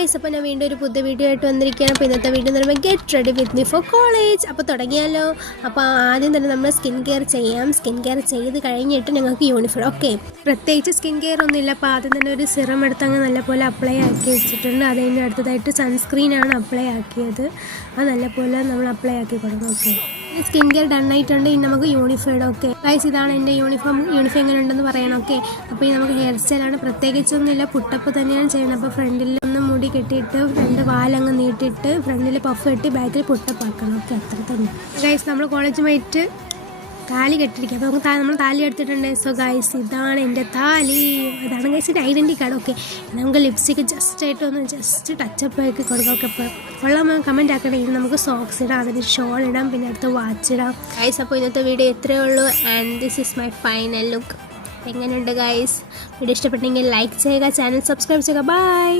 Guys, അപ്പോൾ ഞാൻ വീണ്ടും ഒരു പുതിയ വീഡിയോ ആയിട്ട് വന്നിരിക്കുകയാണ്. അപ്പോൾ ഇന്നത്തെ വീഡിയോ എന്ന് പറയുമ്പോൾ get ready with me for college. അപ്പോൾ തുടങ്ങിയാലോ. അപ്പോൾ ആദ്യം തന്നെ നമ്മൾ സ്കിൻ കെയർ ചെയ്യാം. സ്കിൻ കെയർ ചെയ്ത് കഴിഞ്ഞിട്ട് ഞങ്ങൾക്ക് യൂണിഫോം. ഓക്കെ, പ്രത്യേകിച്ച് സ്കിൻ കെയർ ഒന്നുമില്ല. അപ്പോൾ ആദ്യം തന്നെ ഒരു സിറം എടുത്ത് അങ്ങ് നല്ലപോലെ അപ്ലൈ ആക്കി വെച്ചിട്ടുണ്ട്. അതിൻ്റെ അടുത്തതായിട്ട് സൺസ്ക്രീനാണ് അപ്ലൈ ആക്കിയത്. അത് നല്ലപോലെ നമ്മൾ അപ്ലൈ ആക്കി കൊടുക്കും. ഓക്കെ, സ്കിൻ കെയർ ഡൺ ആയിട്ടുണ്ട്. ഇനി നമുക്ക് യൂണിഫോം. ഓക്കെ ഗൈസ്, ഇതാണ് എൻ്റെ യൂണിഫോം എങ്ങനെ ഉണ്ടെന്ന് പറയണം. ഓക്കെ, അപ്പോൾ ഈ നമുക്ക് ഹെയർ സ്റ്റൈലാണ്, പ്രത്യേകിച്ചൊന്നുമില്ല, പുട്ടപ്പ് തന്നെയാണ് ചെയ്യുന്നത്. അപ്പോൾ ഫ്രണ്ടിൽ ഒന്ന് മുടി കെട്ടിയിട്ട് ഫ്രണ്ട് വാലങ്ങ് നീട്ടിയിട്ട് ഫ്രണ്ടിൽ പഫ് കെട്ടി ബാക്കിൽ പുട്ടപ്പ് ആക്കണം. ഓക്കെ, അത്ര തന്നെ ഗൈസ്. നമ്മൾ കോളേജുമായിട്ട് താലി കെട്ടിരിക്കുക. അപ്പോൾ നമുക്ക് നമ്മൾ താലി എടുത്തിട്ടുണ്ട്. സോ ഗൈസ്, ഇതാണ് എൻ്റെ താലി. അതാണ് ഗൈസ് എൻ്റെ ഐഡൻറ്റി കാർഡ്. ഓക്കെ, നമുക്ക് ലിപ്സ്റ്റിക്ക് ജസ്റ്റ് ടച്ചപ്പ് ആക്കി കൊടുക്കാം. ഓക്കെ, അപ്പോൾ കൊള്ളാം, കമൻറ്റ് ആക്കണേ. ഇനി നമുക്ക് സോക്സ് ഇടാം, അതിന് ഷോൾ ഇടാം, പിന്നെ അടുത്ത് വാച്ച് ഇടാം. ഗൈസ്, അപ്പോൾ ഇന്നത്തെ വീഡിയോ ഇത്രയേ ഉള്ളൂ. And this is my final look. എങ്ങനെയുണ്ട് ഗൈസ്? വീഡിയോ ഇഷ്ടപ്പെട്ടെങ്കിൽ ലൈക്ക് ചെയ്യുക, ചാനൽ സബ്സ്ക്രൈബ് ചെയ്യുക. ബൈ.